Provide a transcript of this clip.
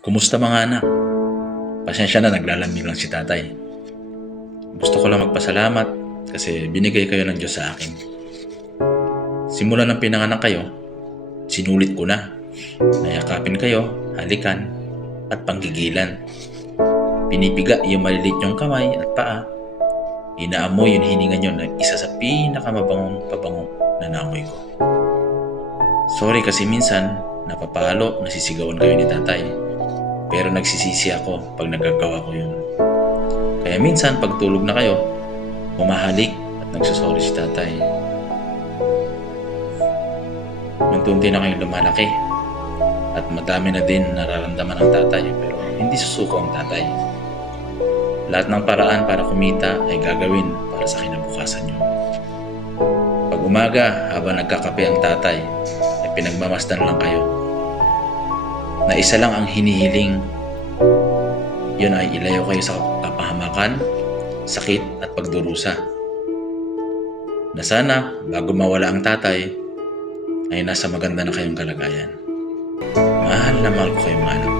Kumusta mga anak? Pasensya na, naglalambing lang si tatay. Gusto ko lang magpasalamat kasi binigay kayo ng Diyos sa akin. Simula ng pinanganak kayo, sinulit ko na. Nayakapin kayo, halikan, at panggigilan. Pinipiga yung maliliit yung kamay at paa. Inaamoy yung hininga nyo na isa sa pinakamabangong pabango na naamoy ko. Sorry kasi minsan, napapalo, nasisigawan kayo ni tatay. Pero nagsisisi ako pag nagagawa ko yun. Kaya minsan pag tulog na kayo, humahalik at nagsasorry si tatay. Unti-unti na kayong lumalaki at madami na din nararamdaman ng tatay, pero hindi susuko ang tatay. Lahat ng paraan para kumita ay gagawin para sa kinabukasan nyo. Pag umaga, habang nagkakape ang tatay, ay pinagmamasdan lang kayo na isa lang ang hinihiling. Yun ay ilayo kayo sa kapahamakan, sakit at pagdurusa. Na sana bago mawala ang tatay ay nasa maganda na kayong kalagayan. Mahal na mahal ko kayong anak.